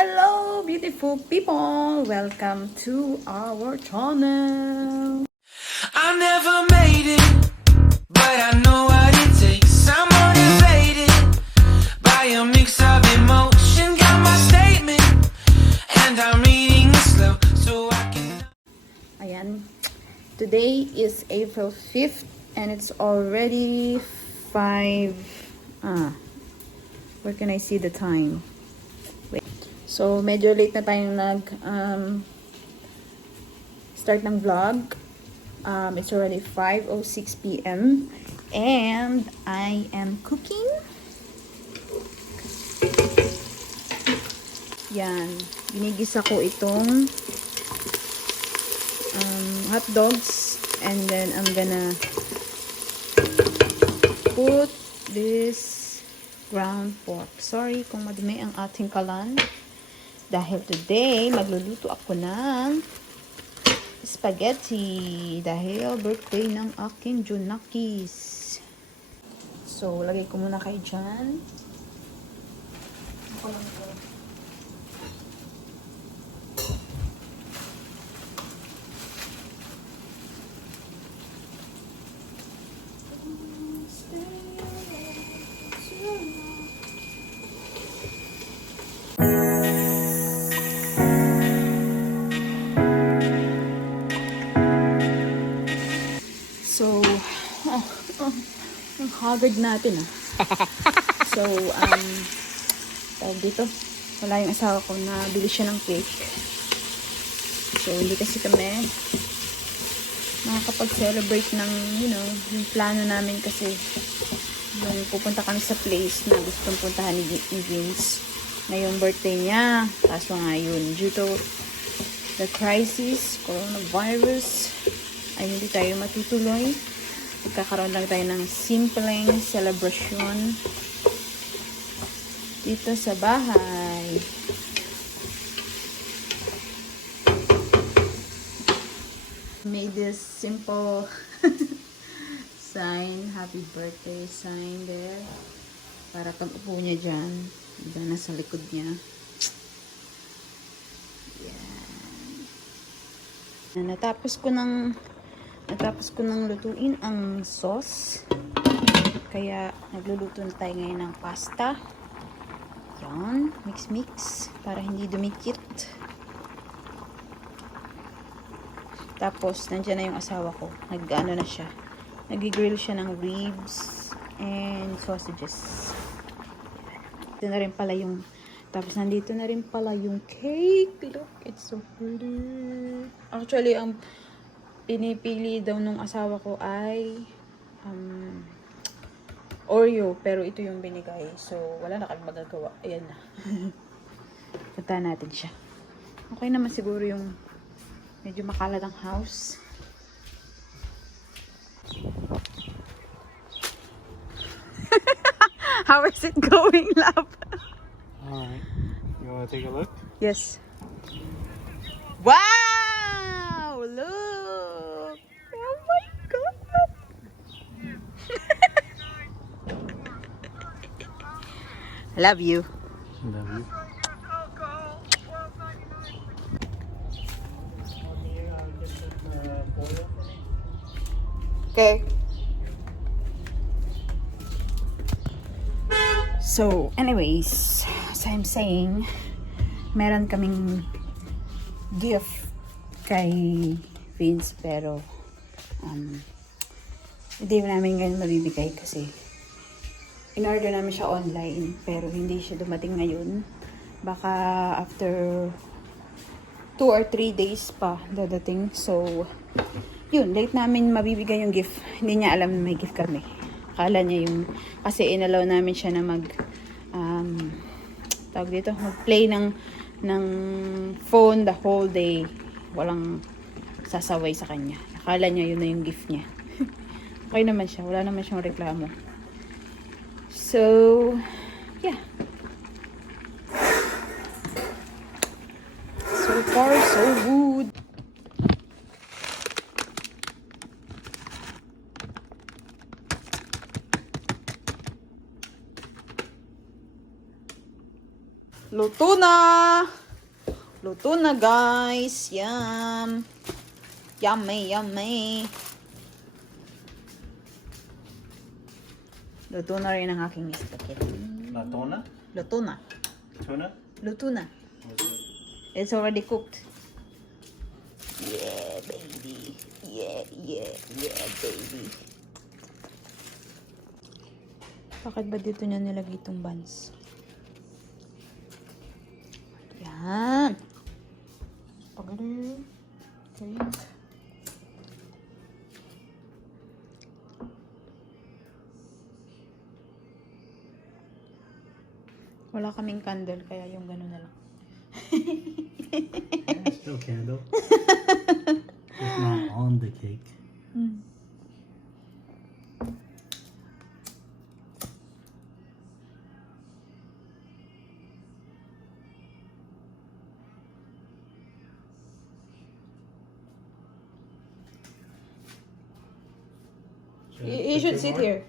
Hello, beautiful people! Welcome to our channel! I never made it, but I know what it takes. I'm motivated by a mix of emotion. Got my statement, and I'm reading it slow so I can. Ayan. Today is April 5th and it's already 5... where can I see the time? Wait. So, medyo late na tayong start ng vlog. It's already 5:06 p.m. and I am cooking. Yan. Binigisa ko itong hot dogs, and then I'm gonna put this ground pork. Sorry kung madumi ang ating kalan. Dahil today, magluluto ako ng spaghetti. Dahil birthday ng aking Junakis. So, lagay ko muna kayo dyan. Ako lang ko. So, ang hagard natin So, tawag dito, wala yung asawa ko na bili siya ng cake. So, hindi kasi kami makakapag-celebrate ng, yung plano namin kasi yung pupunta kami sa place na gustong puntahan ni Vince na yung birthday niya. Kaso nga yun, due to the crisis, coronavirus, ay hindi tayo matutuloy. Magkakaroon lang tayo ng simpleng celebration dito sa bahay. Made this simple sign, happy birthday sign there. Para pag upo niya dyan, diba, nasa likod niya. Yan. Natapos ko ng lutuin ang sauce. Kaya nagluluto na tayo ngayon ng pasta. Yan, mix para hindi dumikit. Tapos nandiyan na yung asawa ko. Nag-ano na siya. Nag-grill siya ng ribs and sausages. Ito na rin pala yung tapos nandito na rin pala yung cake. Look, it's so pretty. Actually, ang pinipili daw nung asawa ko ay Oreo, pero ito yung binigay. So, wala na kang magagawa. Ayan na. Puntahan natin siya. Okay naman siguro yung medyo makalat ang house. How is it going, love? Alright. You want to take a look? Yes. Wow! Look! Oh my God! I love you. Love you. Okay. So, anyways, as I'm saying, meron kaming gift kay Vince, pero hindi namin ngayon mabibigay kasi in-order namin siya online, pero hindi siya dumating ngayon. Baka after 2 or 3 days pa dadating. So, yun, late namin mabibigay yung gift. Hindi niya alam na may gift kami. Akala niya yung, kasi inalaw namin siya na tawag dito, mag-play ng phone the whole day. Walang sasaway sa kanya. Akala niya yun na yung gift niya. Okay naman siya. Wala naman siyang reklamo. So, yeah. So far, so good. Luto na! Luto na, guys. Yum! Yummy, yummy! Luto na rin ang aking spaghetti. Latona? Luto na. Tuna? Luto na. It's already cooked. Yeah, baby. Yeah, baby. Bakit ba dito niya nilagay itong buns? Yan. Spaghetti. Cake. Wala kaming candle, kaya yung gano'n na lang. Yeah, still candle. It's not on the cake. You should sit here.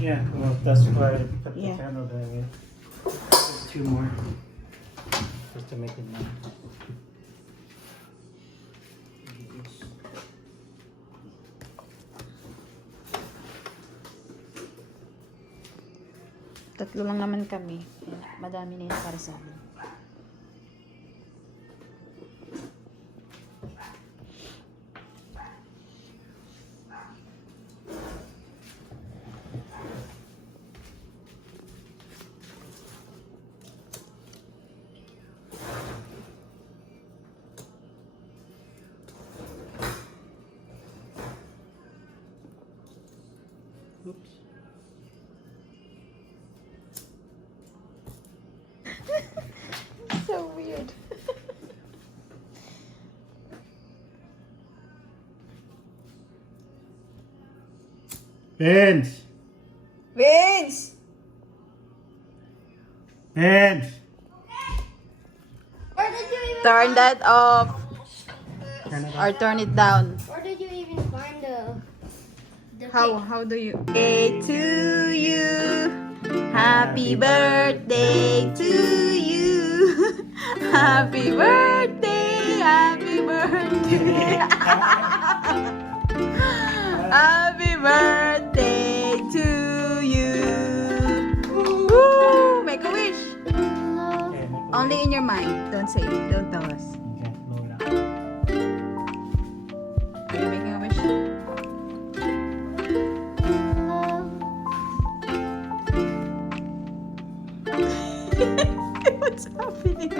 Yeah, well, that's why I put the Yeah. candle there. Just 2 more. Just to make it nice. Tatlo lang naman kami. Madami na yun para sa amin. Oops. So weird. Vince! Vince! Vince! Where did you even Turn that off Turn it or off. turn it down. Where did you even find the How do you? Birthday to you. Happy birthday to you. Happy birthday. Happy birthday. Happy birthday to you. Woo! Make a wish. Okay, make a Only in your mind. Don't say it. Don't tell us. Okay, blow it out. Are you making a wish? What's happening?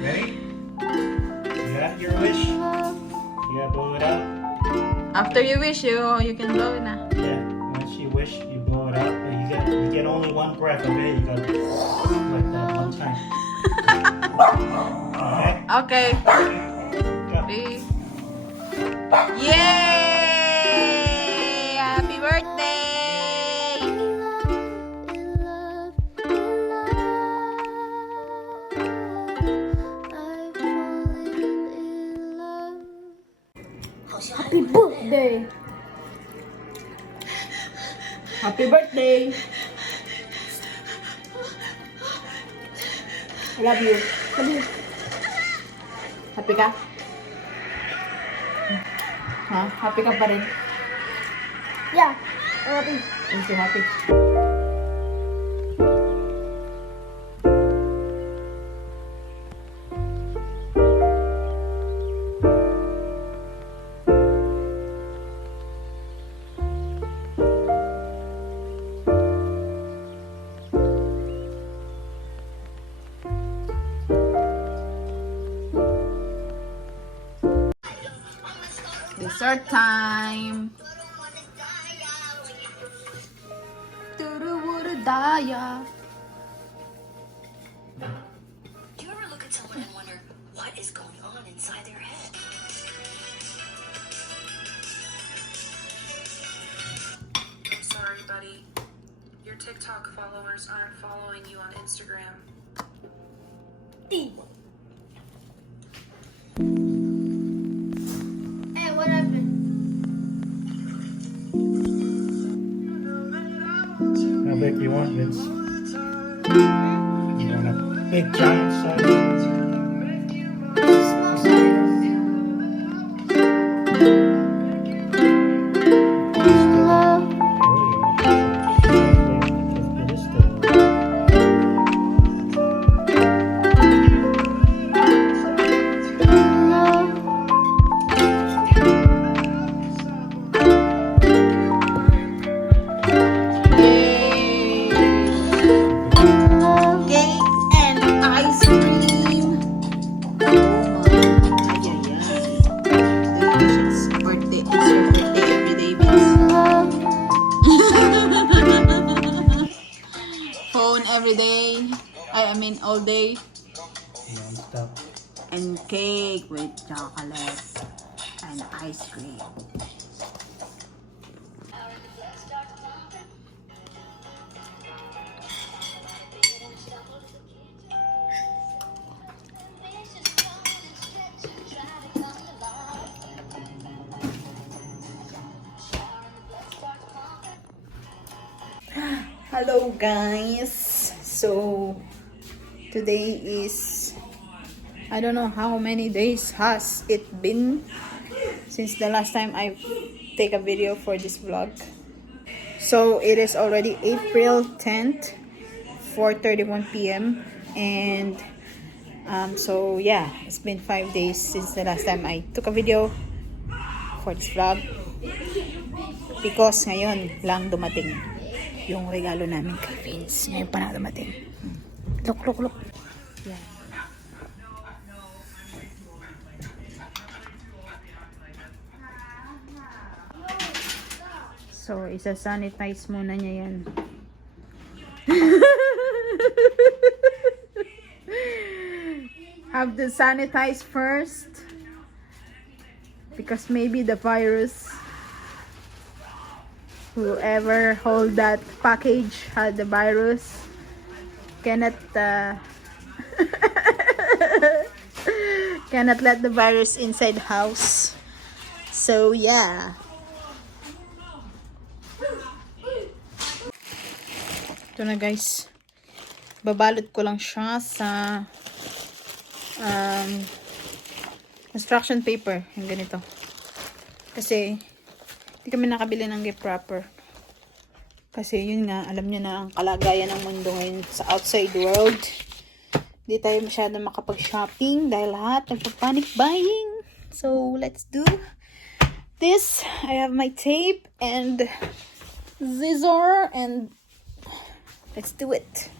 Ready? You got your wish? You gotta blow it out? After you wish, you can blow it na. Yeah. Once you wish, you blow it out. But you get only one breath, okay? You gotta like that one time. Okay? Okay. Go. 3. Yay! Happy birthday! Happy birthday! Happy birthday! I love you. Love you. Happy ka? Ha? Happy ka pa rin? Yeah, I'm happy. I'm so happy. Dessert time! Daya. Do you ever look at someone and wonder what is going on inside their head? Sorry, buddy. Your TikTok followers aren't following you on Instagram. Hey, what happened? How big do you want, Vince? You want big giant size. Small size. Cake and ice cream. Oh my. Ay, ay, ay. It's birthday. It's your birthday every day, Phone every day. I mean all day. Non-stop. And cake with chocolate and ice cream. Hello guys. So today is, I don't know how many days has it been since the last time I take a video for this vlog. So it is already April 10th, 4:31 p.m. and so yeah, it's been 5 days since the last time I took a video for this vlog because ngayon lang dumating yung regalo namin kay Vince. Ngayon pa na dumating. Look. Yan. So, isa-sanitize muna niya yan. Have to sanitize first because maybe the virus, whoever hold that package had the virus, cannot cannot let the virus inside the house. So yeah. Ito na guys. Babalot ko lang siya sa instruction paper. Yung ganito. Kasi hindi kami nakabili ng gift wrapper. Kasi yun nga, alam niyo na ang kalagayan ng mundo ngayon sa outside world. Hindi tayo masyado makapag-shopping dahil lahat nagpa-panic buying. So, let's do this. I have my tape and scissor and let's do it.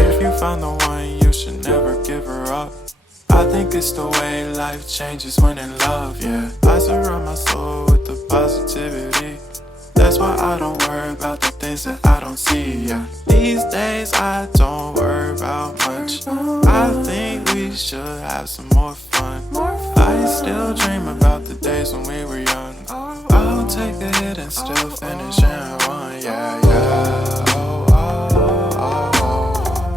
If you found the one, you should never give her up. I think it's the way life changes when in love, yeah. I surround my soul with the positivity. That's why I don't worry about the things that I don't see, yeah. These days I don't worry about much. I think we should have some more fun. I still dream about the days when we were young. I'll take a hit and still finish in one, yeah, yeah.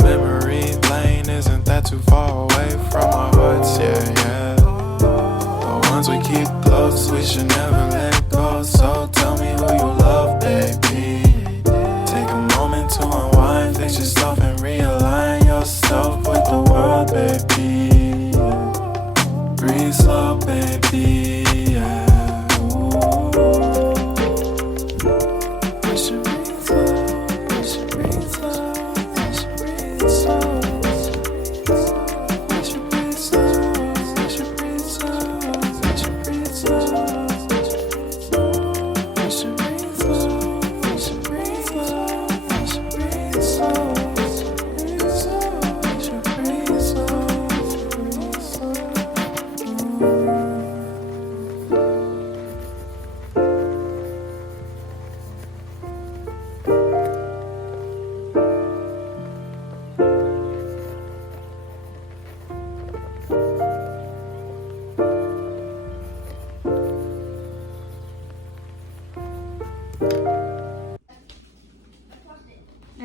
Memory lane isn't that too far away from our hearts, yeah, yeah. The ones we keep close, we should never let go. So tell me who you love, baby. Take a moment to unwind, fix yourself and realign yourself with the world, baby. Breathe slow, baby, yeah. We should breathe slow, we should breathe slow, we should breathe slow. We should breathe slow, we should breathe slow, we should breathe slow. We should breathe slow, we should breathe slow, we should breathe slow. We should breathe slow, we should breathe slow.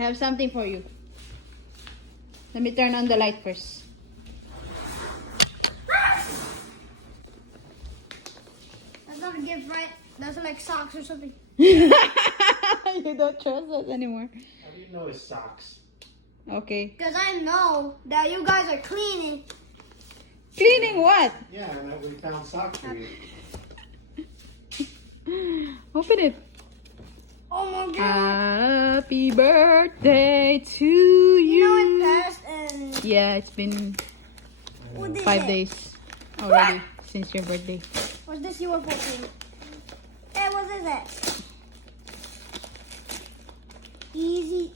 have something for you. Let me turn on the light first. That's not a gift, right? That's like socks or something. You don't trust us anymore. How do you know it's socks? Okay. Because I know that you guys are cleaning. Cleaning what? Yeah, and we found socks for you. Open it. Oh my god. Happy birthday to You know you. it passed and Yeah, it's been what is 5 it? days already since your birthday. What's this you were putting? Hey, what is that? Easy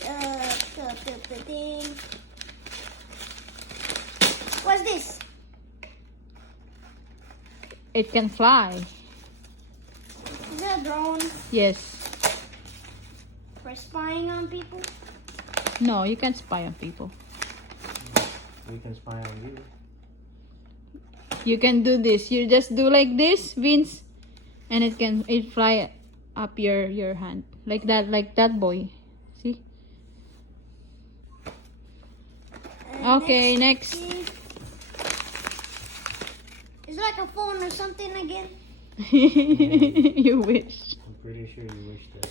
thing. What's this? It can fly. Is that a drone Yes. for spying on people? No, you can't spy on people. We can spy on you. You can do this. You just do like this, Vince, and it fly up your hand like that boy. See? Okay, next. thing. Is it like a phone or something again? You wish. I'm pretty sure you wish that.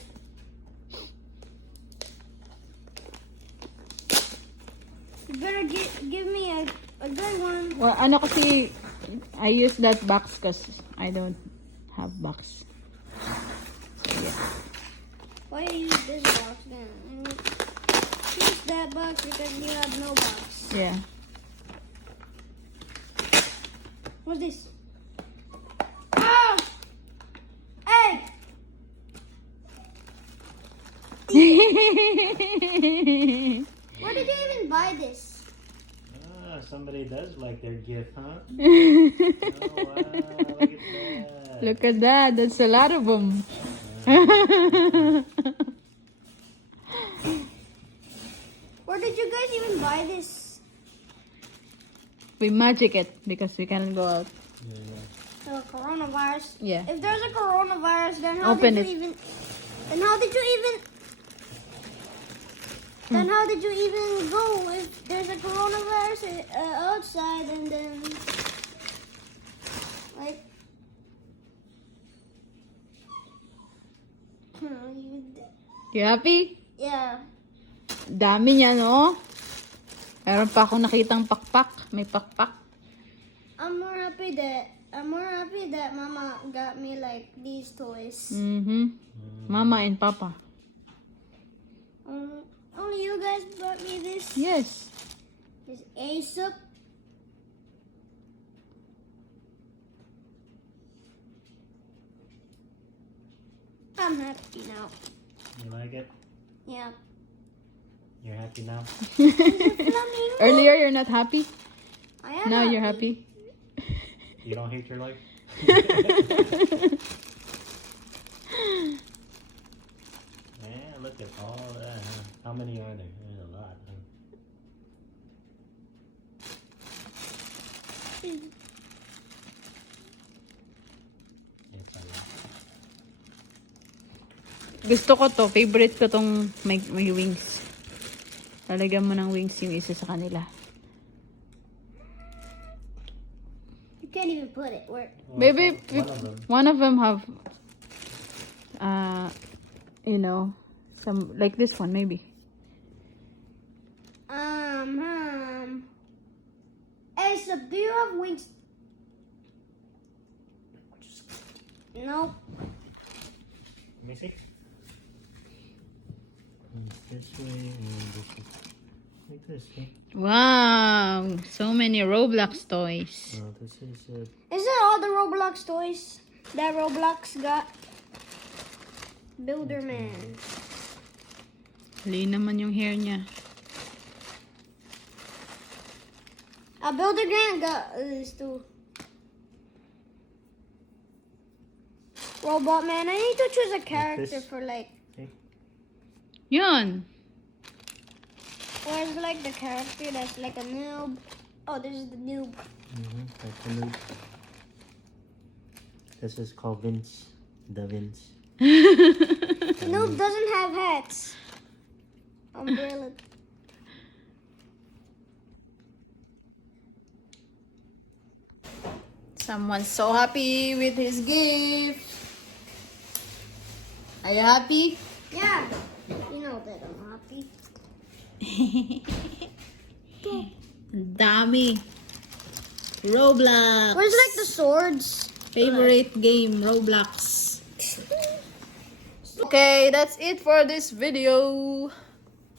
You better give me a good one. Well, ano kasi, I use that box because I don't have box. Why do you use this box then? Use that box because you have no box. Yeah. What's this? Ah! Egg! Where did you even buy this? Ah, somebody does like their gift, huh? Oh, wow, look at that. Look at that. That's a lot of them. Where did you guys even buy this? We magic it because we can't go out. The coronavirus. Yeah. If there's a coronavirus, then how Open did it. you even? Then how did you even? Then how did you even go if there's a coronavirus outside and then like? You happy? Yeah. Dami niya, no? Meron pa akong nakitang pakpak. May pakpak. I'm more happy that Mama got me like these toys. Mm-hmm. Mama and Papa. Only you guys bought me this. Yes. This Aesop. I'm happy now. You like it? Yeah. You're happy now? Flamingo. Earlier, you're not happy? I am Now you're happy? You don't hate your life? Yeah, look at all that, huh? How many are there? There's a lot, huh? It's a lot. Gusto ko to. Favorite ko tong may wings. Talagyan mo ng wings yung isa sa kanila. You can't even put it. Where? Well, Maybe one of them. have, you know, some, like this one, maybe. Aesop, do you have wings? Nope. Let me see. This way and this way. Like this, huh? Wow! So many Roblox toys. Oh, this is Is that all the Roblox toys that Roblox got? Builder Man. Lean naman yung hair niya. Builder Man got this too. Robot Man, I need to choose a character this? for like. Yun! Where's like the character that's like a noob? Oh, this is the noob. that's the new. This is called Vince. The Vince. Noob doesn't have hats. umbrella. Someone's so happy with his gift. Are you happy? Yeah. You know that I'm happy. Ang dami. Roblox. Where's like the swords? Favorite game, Roblox. Okay, that's it for this video.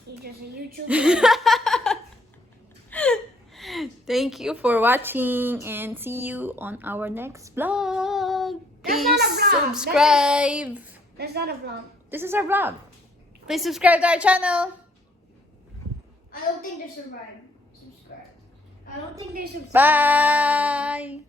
You're just a YouTuber. Thank you for watching and see you on our next vlog. That's Please not a vlog. subscribe. That's not a vlog. This is our vlog. Please subscribe to our channel. I don't think they subscribe. I don't think they subscribe. Bye.